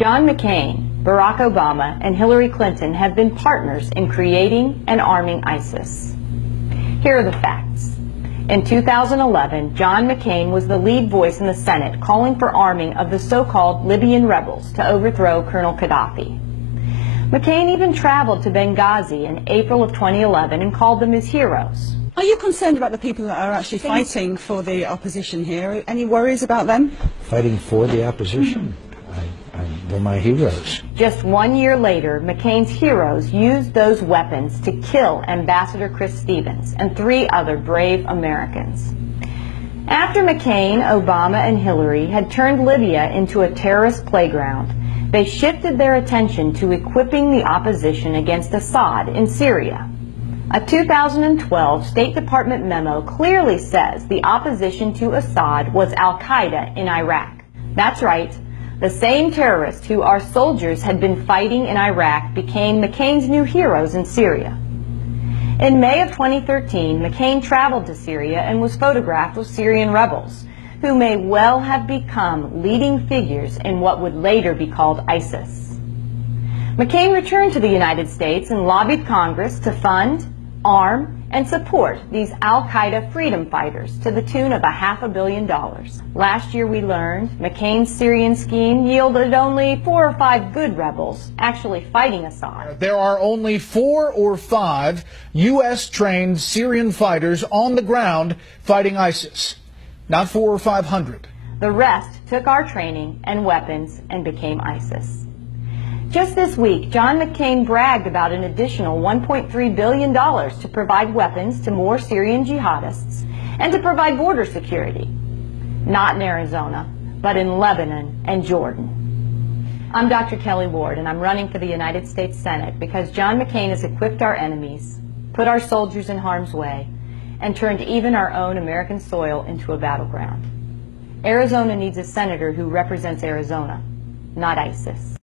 John McCain, Barack Obama, and Hillary Clinton have been partners in creating and arming ISIS. Here are the facts. In 2011, John McCain was the lead voice in the Senate calling for arming of the so-called Libyan rebels to overthrow Colonel Gaddafi. McCain even traveled to Benghazi in April of 2011 and called them his heroes. Are you concerned about the people that are actually fighting for the opposition here? Any worries about them? Fighting for the opposition? They're my heroes. Just 1 year later, McCain's heroes used those weapons to kill Ambassador Chris Stevens and 3 other brave Americans. After McCain, Obama, and Hillary had turned Libya into a terrorist playground, they shifted their attention to equipping the opposition against Assad in Syria. A 2012 State Department memo clearly says the opposition to Assad was Al-Qaeda in Iraq. That's right. The same terrorists who our soldiers had been fighting in Iraq became McCain's new heroes in Syria. In May of 2013, McCain traveled to Syria and was photographed with Syrian rebels, who may well have become leading figures in what would later be called ISIS. McCain returned to the United States and lobbied Congress to fund, arm, and support these Al-Qaeda freedom fighters to the tune of $500 million. Last year we learned McCain's Syrian scheme yielded only 4 or 5 good rebels actually fighting Assad. There are only 4 or 5 U.S.-trained Syrian fighters on the ground fighting ISIS, not 400 or 500. The rest took our training and weapons and became ISIS. Just this week, John McCain bragged about an additional $1.3 billion to provide weapons to more Syrian jihadists and to provide border security. Not in Arizona, but in Lebanon and Jordan. I'm Dr. Kelly Ward, and I'm running for the United States Senate because John McCain has equipped our enemies, put our soldiers in harm's way, and turned even our own American soil into a battleground. Arizona needs a senator who represents Arizona, not ISIS.